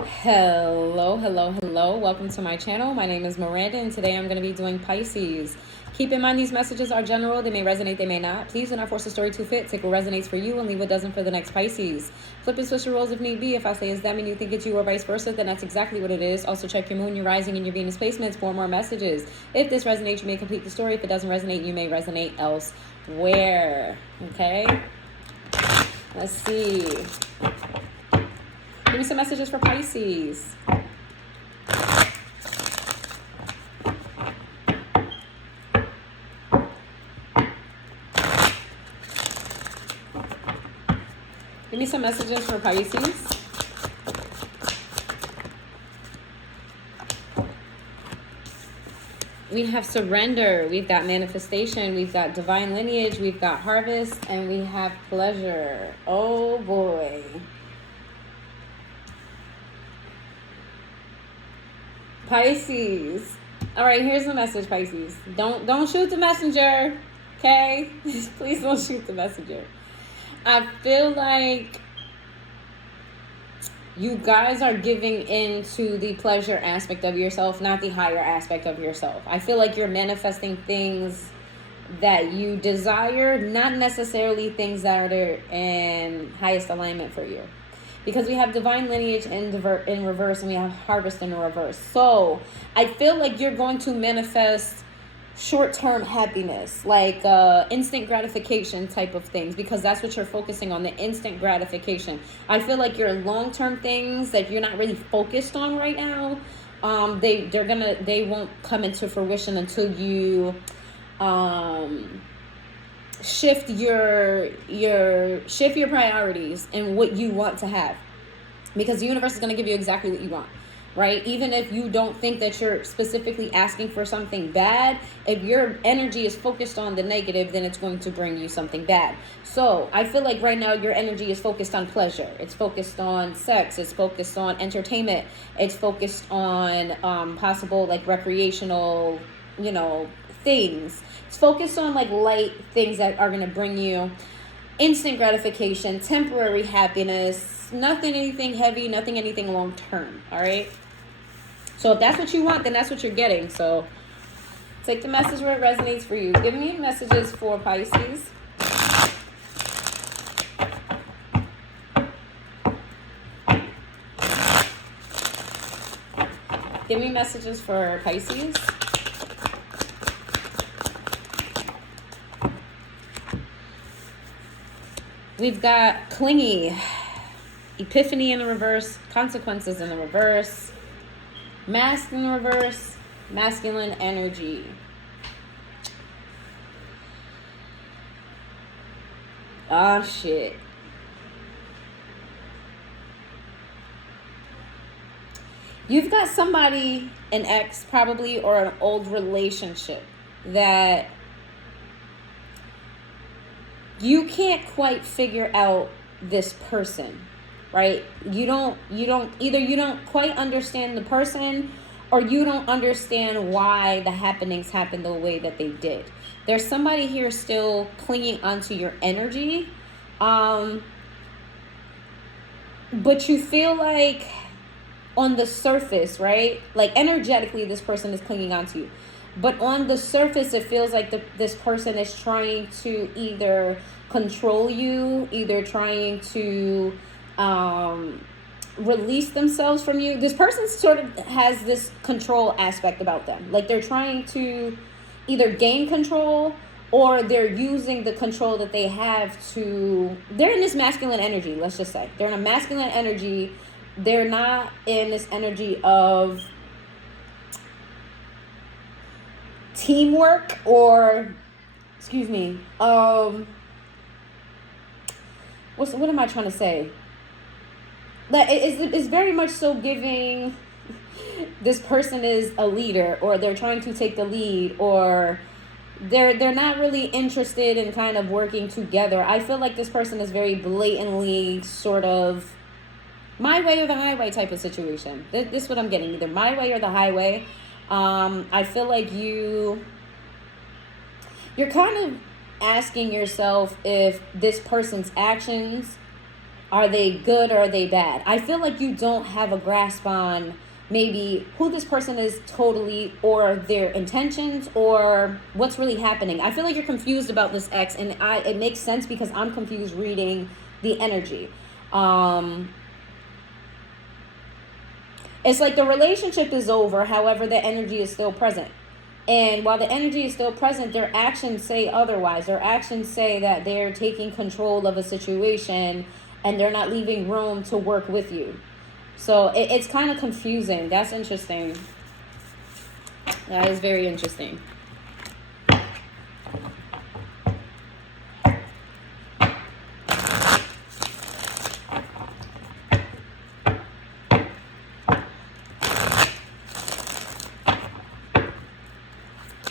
Hello. Welcome to my channel. My name is Miranda, and today I'm going to be doing Pisces. Keep in mind these messages are general. They may resonate, they may not. Please do not force a story to fit. Take what resonates for you and leave what doesn't for the next Pisces. Flip and switch your roles if need be. If I say it's them and you think it's you or vice versa, then that's exactly what it is. Also check your moon, your rising, and your Venus placements for more messages. If this resonates, you may complete the story. If it doesn't resonate, you may resonate elsewhere. Okay? Let's see. Give me some messages for Pisces. Give me some messages for Pisces. We have surrender, we've got manifestation, we've got divine lineage, we've got harvest, and we have pleasure. Oh boy. Pisces. All right, here's the message, Pisces. Don't shoot the messenger, okay? Please don't shoot the messenger. I feel like you guys are giving into the pleasure aspect of yourself, not the higher aspect of yourself. I feel like you're manifesting things that you desire, not necessarily things that are in highest alignment for you. Because we have divine lineage in reverse and we have harvest in reverse. So I feel like you're going to manifest short-term happiness, like instant gratification type of things, because that's what you're focusing on, the instant gratification. I feel like your long-term things that you're not really focused on right now, they won't come into fruition until you shift your priorities and what you want to have, because the universe is going to give you exactly what you want, right? Even if you don't think that you're specifically asking for something bad, if your energy is focused on the negative, then it's going to bring you something bad. So I feel like right now your energy is focused on pleasure, it's focused on sex, it's focused on entertainment, it's focused on possible like recreational things. It's focused on like light things that are going to bring you instant gratification, temporary happiness, nothing anything heavy, nothing anything long term. All right, so if that's what you want, then that's what you're getting. So take the message where it resonates for you. Give me messages for Pisces. Give me messages for Pisces. We've got clingy, epiphany in the reverse, consequences in the reverse, mask in the reverse, masculine energy. Ah, shit. You've got somebody, an ex probably, or an old relationship that you can't quite figure out this person, right? You don't quite understand the person, or you don't understand why the happenings happened the way that they did. There's somebody here still clinging onto your energy, but you feel like on the surface, right? Like energetically, this person is clinging onto you. But on the surface, it feels like this person is trying to either control you, either trying to release themselves from you. This person sort of has this control aspect about them. Like they're trying to either gain control, or they're using the control that they have to... They're in this masculine energy, let's just say. They're in a masculine energy. They're not in this energy of teamwork, or what am I trying to say? That it's very much so giving this person is a leader, or they're trying to take the lead, or they're not really interested in kind of working together. I feel like this person is very blatantly sort of my way or the highway type of situation. This is what I'm getting, either my way or the highway. I feel like you're kind of asking yourself if this person's actions Are they good or are they bad? I feel like you don't have a grasp on maybe who this person is totally, or their intentions, or what's really happening. I feel like you're confused about this ex, and it makes sense because I'm confused reading the energy. It's like the relationship is over, however, the energy is still present. And while the energy is still present, their actions say otherwise. Their actions say that they're taking control of a situation and they're not leaving room to work with you. So it's kind of confusing. That's interesting. That is very interesting.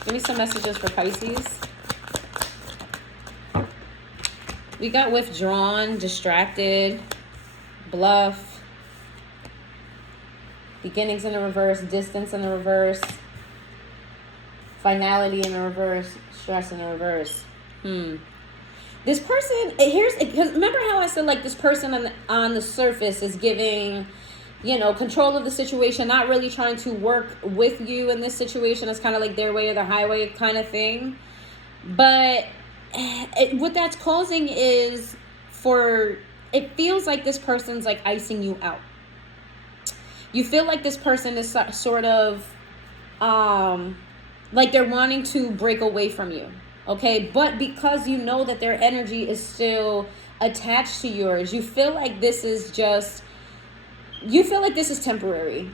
Give me some messages for Pisces. We got withdrawn, distracted, bluff, beginnings in the reverse, distance in the reverse, finality in the reverse, stress in the reverse. This person, because remember how I said like this person on the surface is giving, control of the situation, not really trying to work with you in this situation. It's kind of like their way or the highway kind of thing. But what that's causing is it feels like this person's like icing you out. You feel like this person is sort of like they're wanting to break away from you. Okay, but because you know that their energy is still attached to yours, you feel like this is temporary.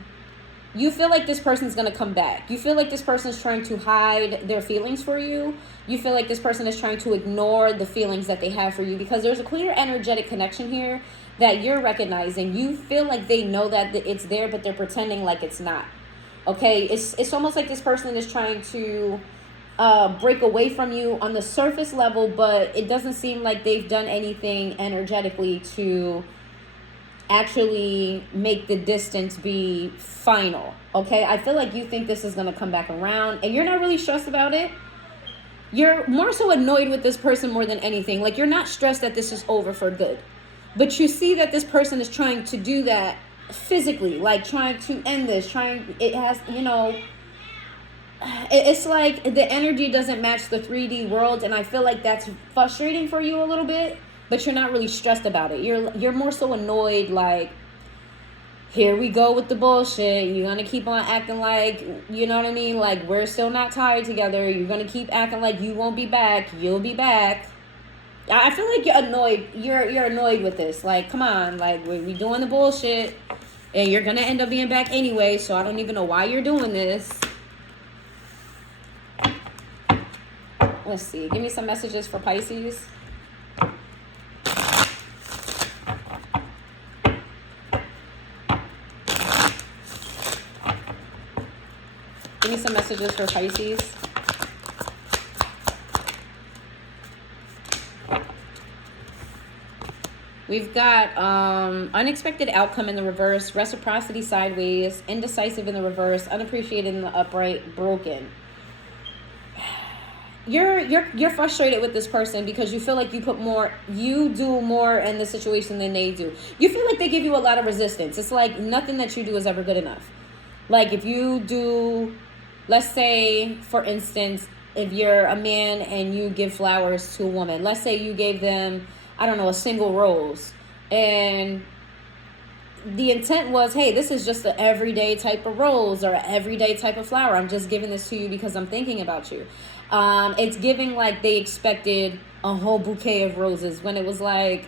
You feel like this person's going to come back. You feel like this person is trying to hide their feelings for you. You feel like this person is trying to ignore the feelings that they have for you, because there's a clear energetic connection here that you're recognizing. You feel like they know that it's there, but they're pretending like it's not. Okay, it's almost like this person is trying to break away from you on the surface level, but it doesn't seem like they've done anything energetically to actually make the distance be final. Okay, I feel like you think this is going to come back around, and you're not really stressed about it. You're more so annoyed with this person more than anything. Like, you're not stressed that this is over for good, but you see that this person is trying to do that physically, like trying to end this, it's like the energy doesn't match the 3D world, and I feel like that's frustrating for you a little bit, but you're not really stressed about it. You're more so annoyed, like, here we go with the bullshit. You're gonna keep on acting like, you know what I mean, like we're still not tied together. You're gonna keep acting like you won't be back. You'll be back. I feel like you're annoyed. You're annoyed with this. Like, come on, like we doing the bullshit, and you're gonna end up being back anyway. So I don't even know why you're doing this. Let's see. Give me some messages for Pisces. Give me some messages for Pisces. We've got unexpected outcome in the reverse, reciprocity sideways, indecisive in the reverse, unappreciated in the upright, broken. You're frustrated with this person because you feel like you do more in the situation than they do. You feel like they give you a lot of resistance. It's like nothing that you do is ever good enough. Like if you do, let's say, for instance, if you're a man and you give flowers to a woman, let's say you gave them, I don't know, a single rose, and the intent was, hey, this is just an everyday type of rose or an everyday type of flower. I'm just giving this to you because I'm thinking about you. It's giving like they expected a whole bouquet of roses when it was like,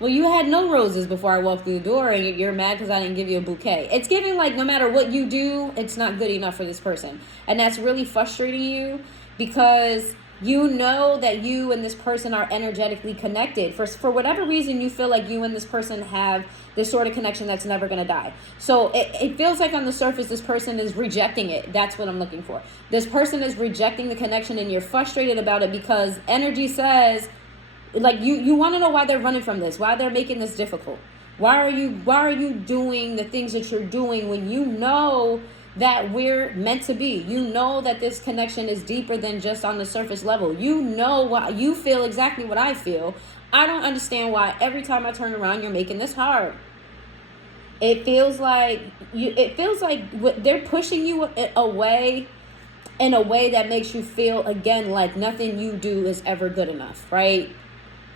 well, you had no roses before I walked through the door and you're mad because I didn't give you a bouquet. It's giving like no matter what you do, it's not good enough for this person. And that's really frustrating you because you know that you and this person are energetically connected. For whatever reason, you feel like you and this person have this sort of connection that's never going to die. So it feels like on the surface, this person is rejecting it. That's what I'm looking for. This person is rejecting the connection and you're frustrated about it because energy says, like, you want to know why they're running from this, why they're making this difficult. Why are you doing the things that you're doing when you know that we're meant to be? You know that this connection is deeper than just on the surface level. You know what you feel, exactly what I feel. I don't understand why every time I turn around, you're making this hard. It feels like they're pushing you away in a way that makes you feel, again, like nothing you do is ever good enough, right?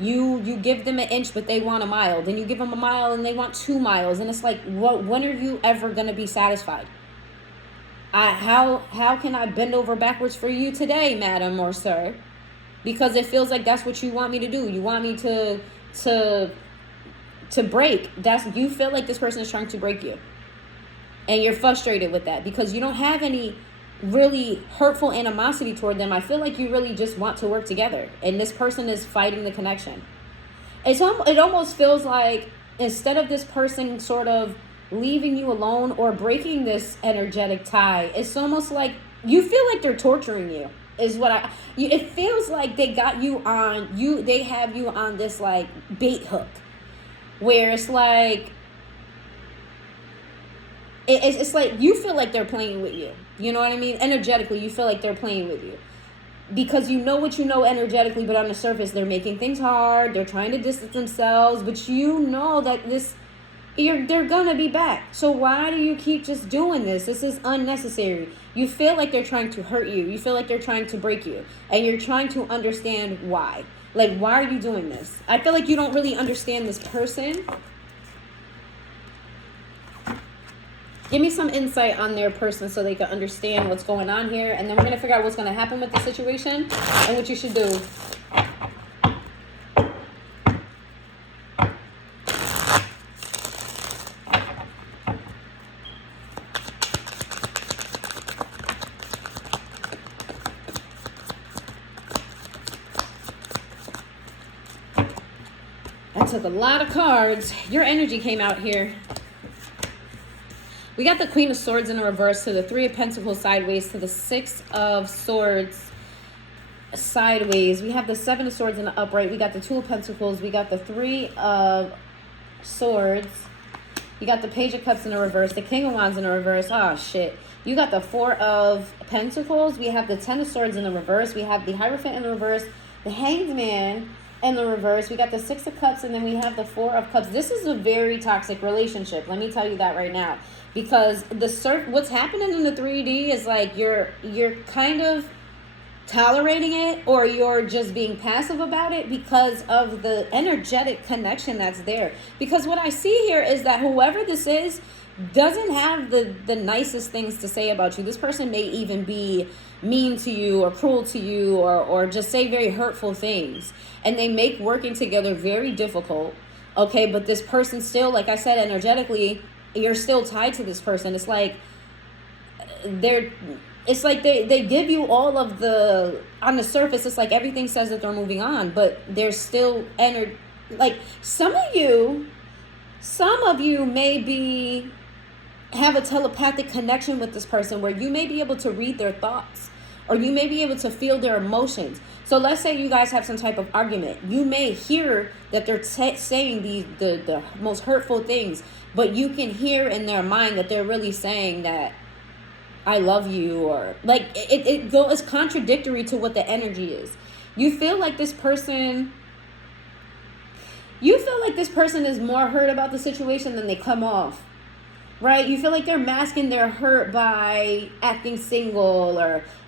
You give them an inch, but they want a mile. Then you give them a mile and they want 2 miles. And it's like, when are you ever going to be satisfied? How can I bend over backwards for you today, madam or sir? Because it feels like that's what you want me to do. You want me to break. You feel like this person is trying to break you. And you're frustrated with that because you don't have any really hurtful animosity toward them. I feel like you really just want to work together. And this person is fighting the connection. It almost feels like instead of this person sort of leaving you alone or breaking this energetic tie, it's almost like you feel like they're torturing you. It feels like they got you on, they have you on this like bait hook where it's like, it's like you feel like they're playing with you. You know what I mean? Energetically, you feel like they're playing with you. Because you know what you know energetically, but on the surface, they're making things hard. They're trying to distance themselves. But you know that they're going to be back. So why do you keep just doing this? This is unnecessary. You feel like they're trying to hurt you. You feel like they're trying to break you. And you're trying to understand why. Like, why are you doing this? I feel like you don't really understand this person. Give me some insight on their person so they can understand what's going on here. And then we're going to figure out what's going to happen with the situation and what you should do. I took a lot of cards. Your energy came out here. We got the Queen of Swords in the reverse to the 3 of Pentacles sideways to the 6 of Swords sideways. We have the 7 of Swords in the upright. We got the 2 of Pentacles. We got the 3 of Swords. You got the Page of Cups in the reverse. The King of Wands in the reverse. Oh, shit. You got the 4 of Pentacles. We have the 10 of Swords in the reverse. We have the Hierophant in the reverse. The Hanged Man in the reverse. We got the 6 of Cups, and then we have the 4 of Cups. This is a very toxic relationship. Let me tell you that right now. Because what's happening in the 3D is like you're kind of tolerating it, or you're just being passive about it because of the energetic connection that's there. Because what I see here is that whoever this is doesn't have the nicest things to say about you. This person may even be mean to you or cruel to you or just say very hurtful things. And they make working together very difficult. Okay, but this person still, like I said, energetically, you're still tied to this person. It's like they give you all of on the surface, it's like everything says that they're moving on, but there's still like some of you maybe have a telepathic connection with this person where you may be able to read their thoughts, or you may be able to feel their emotions. So let's say you guys have some type of argument. You may hear that they're saying the most hurtful things, but you can hear in their mind that they're really saying that I love you, or like it's contradictory to what the energy is. You feel like this person is more hurt about the situation than they come off. Right? You feel like they're masking their hurt by acting single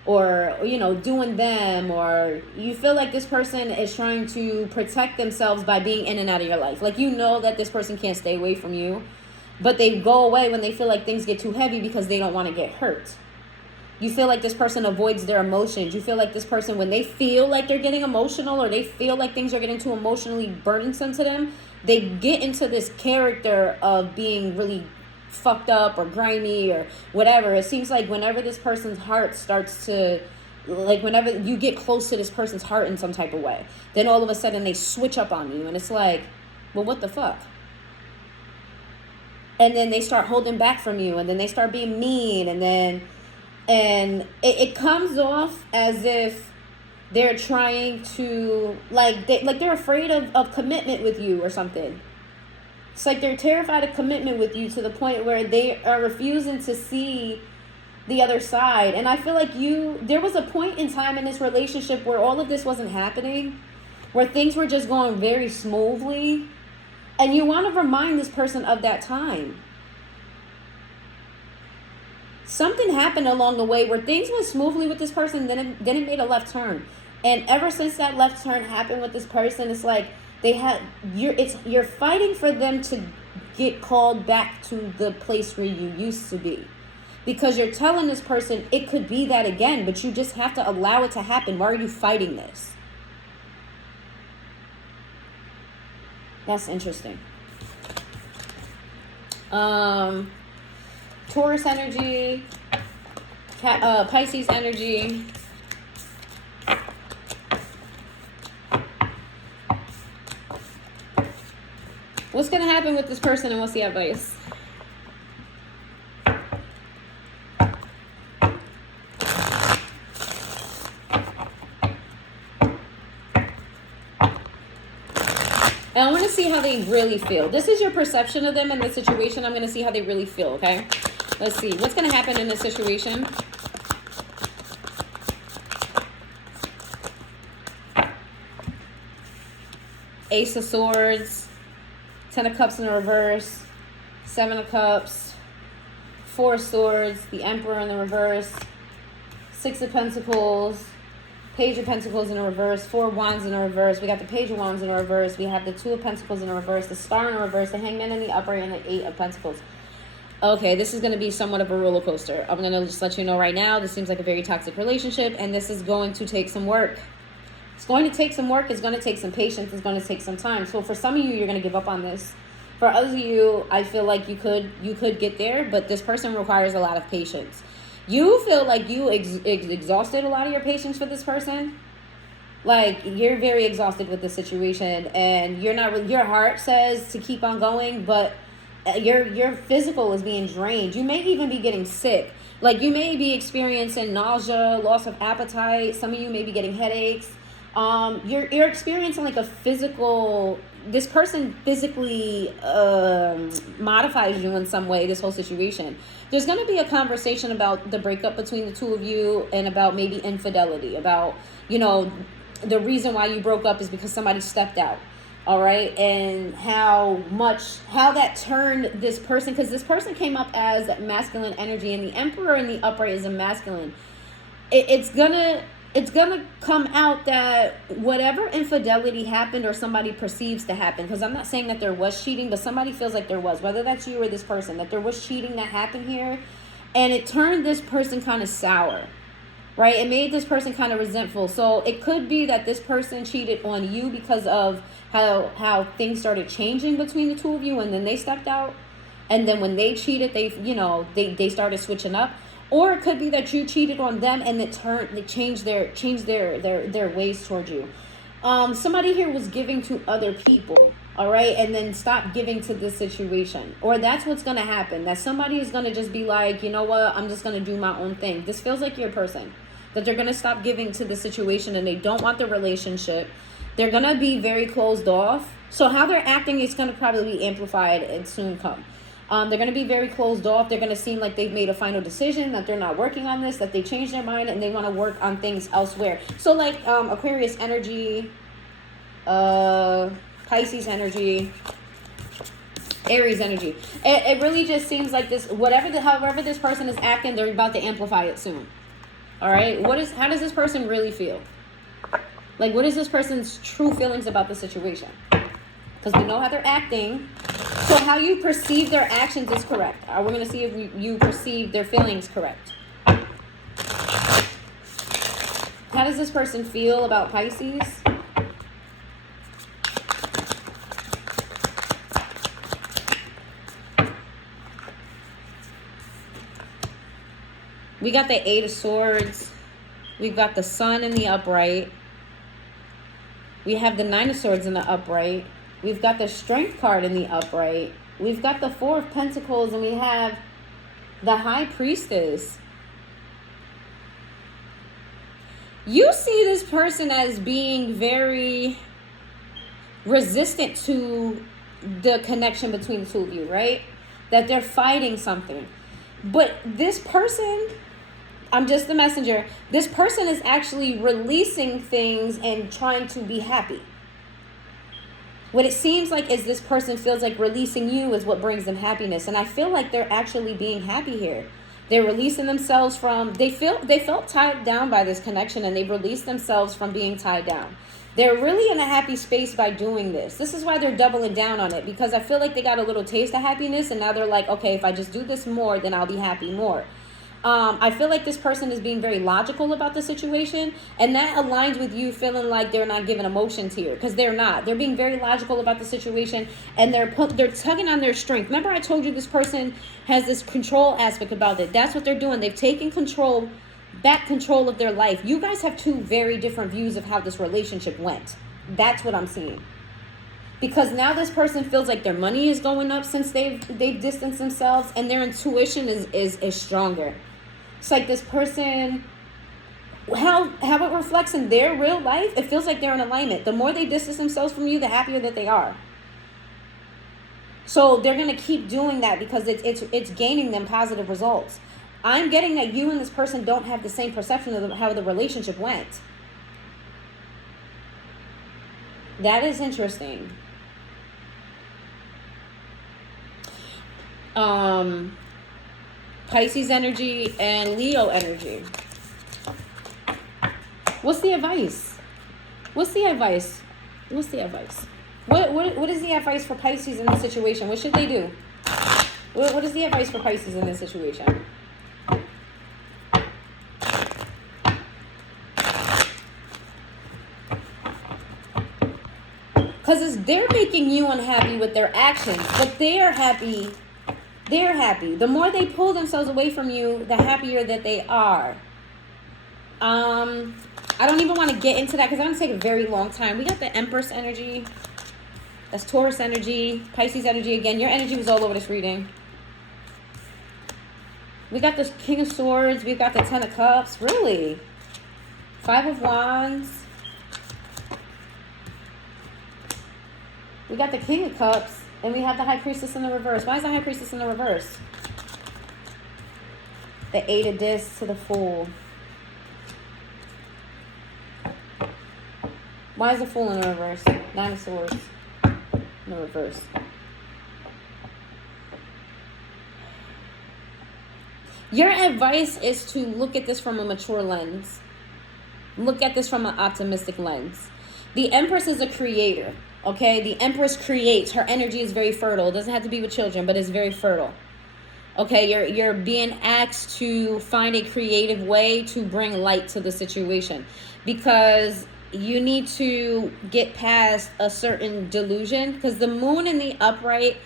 or doing them, or you feel like this person is trying to protect themselves by being in and out of your life. Like, you know that this person can't stay away from you, but they go away when they feel like things get too heavy because they don't want to get hurt. You feel like this person avoids their emotions. You feel like this person, when they feel like they're getting emotional or they feel like things are getting too emotionally burdensome to them, they get into this character of being really fucked up or grimy or whatever. It seems like whenever this person's heart starts to, like, whenever you get close to this person's heart in some type of way, then all of a sudden they switch up on you, and it's like, well, what the fuck? And then they start holding back from you, and then they start being mean, and it comes off as if they're trying to, they're afraid of commitment with you or something. It's like they're terrified of commitment with you to the point where they are refusing to see the other side. And I feel like there was a point in time in this relationship where all of this wasn't happening. where things were just going very smoothly, and you want to remind this person of that time. Something happened along the way where things went smoothly with this person, then it made a left turn. And ever since that left turn happened with this person, it's like you're fighting for them to get called back to the place where you used to be. Because you're telling this person it could be that again, but you just have to allow it to happen. Why are you fighting this? That's interesting. Taurus energy, Pisces energy. What's going to happen with this person, and what's the advice? And I want to see how they really feel. This is your perception of them in the situation. I'm going to see how they really feel, okay? Let's see. What's going to happen in this situation? Ace of Swords, 10 of Cups in the reverse, 7 of Cups, 4 of Swords, the Emperor in the reverse, 6 of Pentacles, Page of Pentacles in the reverse, 4 of Wands in the reverse. We got the Page of Wands in the reverse. We have the 2 of Pentacles in the reverse, the Star in the reverse, the Hangman in the upright, and the 8 of Pentacles. Okay, this is going to be somewhat of a roller coaster. I'm going to just let you know right now, this seems like a very toxic relationship, and this is going to take some work. It's going to take some work. It's going to take some patience. It's going to take some time. So for some of you, you're going to give up on this. For others of you, I feel like you could get there, but this person requires a lot of patience. You feel like you exhausted a lot of your patience for this person. Like, you're very exhausted with the situation, and you're not really, your heart says to keep on going, but your physical is being drained. You may even be getting sick. Like, you may be experiencing nausea, loss of appetite. Some of you may be getting headaches. You're experiencing like a physical, this person physically modifies you in some way, this whole situation. There's going to be a conversation about the breakup between the two of you, and about maybe infidelity, about, you know, the reason why you broke up is because somebody stepped out. All right. And how that turned this person, because this person came up as masculine energy, and the Emperor in the upright is a masculine. It's gonna come out that whatever infidelity happened, or somebody perceives to happen, because I'm not saying that there was cheating, but somebody feels like there was, whether that's you or this person, that there was cheating that happened here, and it turned this person kind of sour, right? It made this person kind of resentful. So it could be that this person cheated on you because of how things started changing between the two of you, and then they stepped out, and then when they cheated, they started switching up. Or it could be that you cheated on them, and they changed their ways towards you. Somebody here was giving to other people, all right, and then stopped giving to this situation. Or that's what's going to happen, that somebody is going to just be like, you know what, I'm just going to do my own thing. This feels like your person, that they're going to stop giving to the situation, and they don't want the relationship. They're going to be very closed off. So how they're acting is going to probably be amplified and soon come. They're going to be very closed off. They're going to seem like they've made a final decision, that they're not working on this, that they changed their mind, and they want to work on things elsewhere. So like Aquarius energy, Pisces energy, Aries energy. It really just seems like this, however this person is acting, they're about to amplify it soon. All right. How does this person really feel? Like, what is this person's true feelings about the situation? Because we know how they're acting. So how you perceive their actions is correct. We're going to see if you perceive their feelings correct. How does this person feel about Pisces? We got the 8 of Swords. We've got the Sun in the upright. We have the 9 of Swords in the upright. We've got the Strength card in the upright. We've got the 4 of Pentacles, and we have the High Priestess. You see this person as being very resistant to the connection between the two of you, right? That they're fighting something. But this person, I'm just the messenger. This person is actually releasing things and trying to be happy. What it seems like is this person feels like releasing you is what brings them happiness. And I feel like they're actually being happy here. They're releasing themselves from, they felt tied down by this connection, and they've released themselves from being tied down. They're really in a happy space by doing this. This is why they're doubling down on it, because I feel like they got a little taste of happiness, and now they're like, okay, if I just do this more, then I'll be happy more. I feel like this person is being very logical about the situation, and that aligns with you feeling like they're not giving emotions here, because they're not. They're being very logical about the situation, and they're tugging on their strength. Remember, I told you this person has this control aspect about it. That's what they're doing. They've taken back control of their life. You guys have two very different views of how this relationship went. That's what I'm seeing. Because now this person feels like their money is going up since they've distanced themselves, and their intuition is stronger. It's like this person, how it reflects in their real life, it feels like they're in alignment. The more they distance themselves from you, the happier that they are. So they're going to keep doing that because it's gaining them positive results. I'm getting that you and this person don't have the same perception of how the relationship went. That is interesting. Pisces energy and Leo energy. What's the advice? What is the advice for Pisces in this situation? What should they do? What is the advice for Pisces in this situation? Because they're making you unhappy with their actions, but they're happy. They're happy. The more they pull themselves away from you, the happier that they are. I don't even want to get into that because I'm going to take a very long time. We got the Empress energy. That's Taurus energy. Pisces energy again. Your energy was all over this reading. We got the King of Swords. We've got the Ten of Cups. Really? Five of Wands. We got the King of Cups. And we have the High Priestess in the reverse. Why is the High Priestess in the reverse? The Eight of Discs to the Fool. Why is the Fool in the reverse? Nine of Swords in the reverse. Your advice is to look at this from a mature lens. Look at this from an optimistic lens. The Empress is a creator. Okay, the Empress creates. Her energy is very fertile. It doesn't have to be with children, but it's very fertile. Okay, you're being asked to find a creative way to bring light to the situation, because you need to get past a certain delusion, because the moon in the upright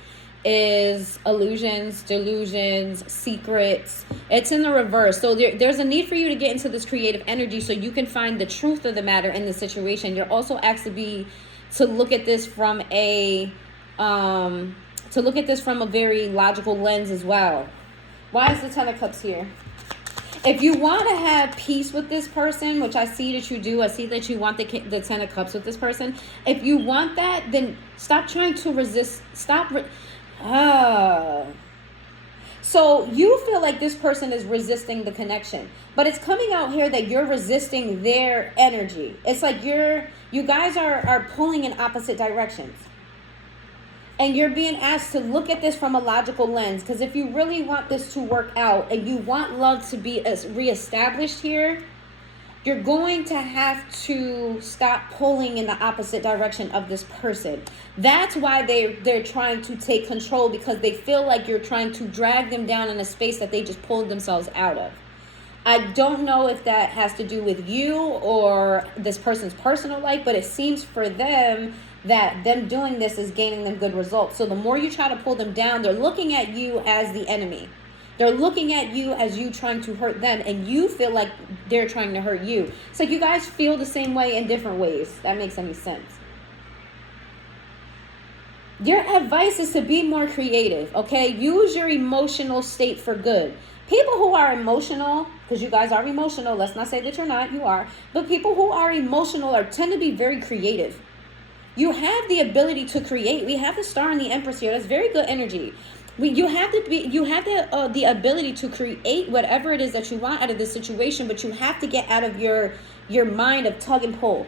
is illusions, delusions, secrets. It's in the reverse. So there's a need for you to get into this creative energy so you can find the truth of the matter in the situation. You're also asked to look at this from a very logical lens as well. Why is the Ten of Cups here? If you want to have peace with this person, which I see that you do, I see that you want the Ten of Cups with this person. If you want that, then stop trying to resist. So you feel like this person is resisting the connection, but it's coming out here that you're resisting their energy. It's like you guys are pulling in opposite directions. And you're being asked to look at this from a logical lens, because if you really want this to work out and you want love to be reestablished here, you're going to have to stop pulling in the opposite direction of this person. That's why they're trying to take control, because they feel like you're trying to drag them down in a space that they just pulled themselves out of. I don't know if that has to do with you or this person's personal life, but it seems for them that them doing this is gaining them good results. So the more you try to pull them down, they're looking at you as the enemy. They're looking at you as you trying to hurt them, and you feel like they're trying to hurt you. It's like you guys feel the same way in different ways. That makes any sense. Your advice is to be more creative, okay? Use your emotional state for good. People who are emotional, because you guys are emotional, let's not say that you're not, you are, but people who are emotional tend to be very creative. You have the ability to create. We have the Star and the Empress here. That's very good energy. You have the ability to create whatever it is that you want out of this situation, but you have to get out of your mind of tug and pull.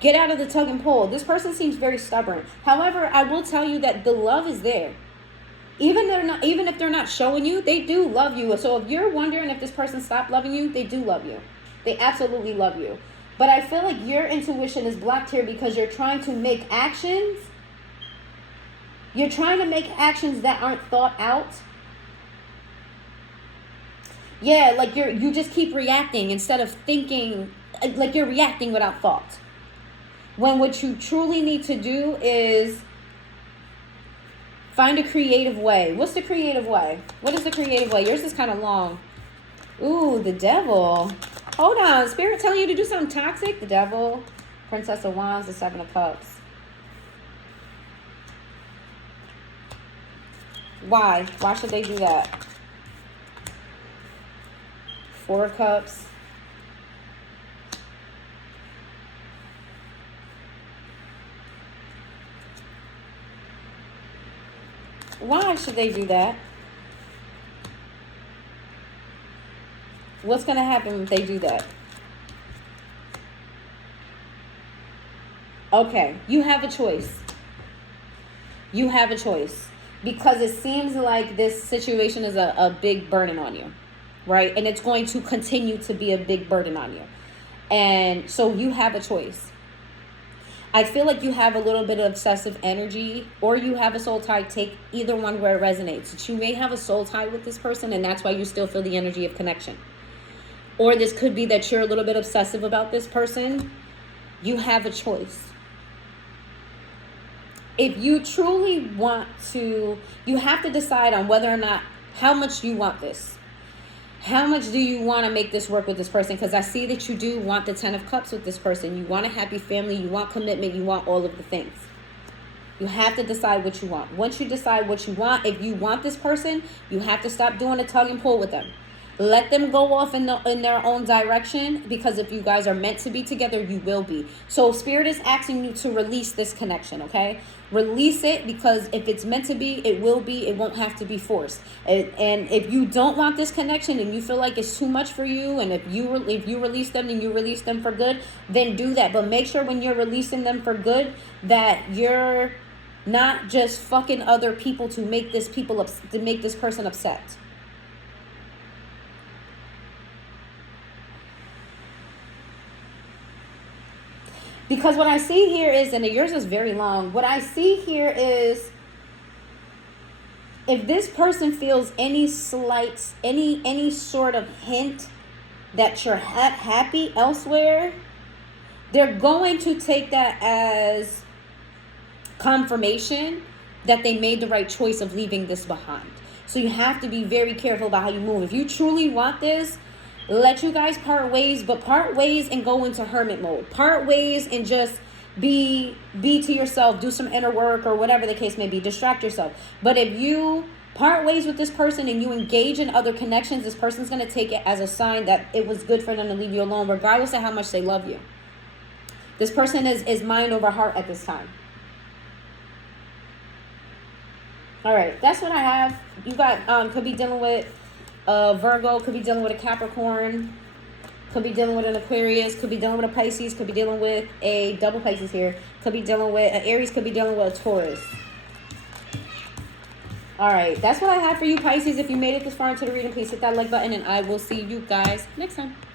Get out of the tug and pull. This person seems very stubborn. However, I will tell you that the love is there. Even if they're not showing you, they do love you. So if you're wondering if this person stopped loving you, they do love you. They absolutely love you. But I feel like your intuition is blocked here because you're trying to make actions. You're trying to make actions that aren't thought out. Yeah, like you just keep reacting instead of thinking, like you're reacting without thought. When what you truly need to do is find a creative way. What's the creative way? What is the creative way? Yours is kind of long. Ooh, the devil. Hold on. Spirit telling you to do something toxic? The devil. Princess of Wands, the Seven of Cups. Why? Why should they do that? Four of Cups. Why should they do that? What's going to happen if they do that? Okay, you have a choice. You have a choice. Because it seems like this situation is a big burden on you, right? And it's going to continue to be a big burden on you. And so you have a choice. I feel like you have a little bit of obsessive energy, or you have a soul tie. Take either one where it resonates. But you may have a soul tie with this person, and that's why you still feel the energy of connection. Or this could be that you're a little bit obsessive about this person. You have a choice. If you truly want to, you have to decide on whether or not, how much you want this. How much do you want to make this work with this person? Because I see that you do want the 10 of Cups with this person. You want a happy family. You want commitment. You want all of the things. You have to decide what you want. Once you decide what you want, if you want this person, you have to stop doing a tug and pull with them. Let them go off in their own direction, because if you guys are meant to be together, you will be. So Spirit is asking you to release this connection, okay? Release it, because if it's meant to be, it will be. It won't have to be forced. And if you don't want this connection and you feel like it's too much for you, and if you release them and you release them for good, then do that. But make sure when you're releasing them for good that you're not just fucking other people to make this person upset. Because what I see here is, and yours is very long, what I see here is, if this person feels any slight, any sort of hint that you're happy elsewhere, they're going to take that as confirmation that they made the right choice of leaving this behind. So you have to be very careful about how you move. If you truly want this, let you guys part ways, but part ways and go into hermit mode. Part ways and just be to yourself, do some inner work or whatever the case may be. Distract yourself. But if you part ways with this person and you engage in other connections, this person's going to take it as a sign that it was good for them to leave you alone, regardless of how much they love you. This person is mind over heart at this time. All right, that's what I have. You got could be dealing with Virgo, could be dealing with a Capricorn, could be dealing with an Aquarius, could be dealing with a Pisces, could be dealing with a double Pisces here, could be dealing with an Aries, could be dealing with a Taurus. All right, that's what I have for you, Pisces. If you made it this far into the reading, please hit that like button, and I will see you guys next time.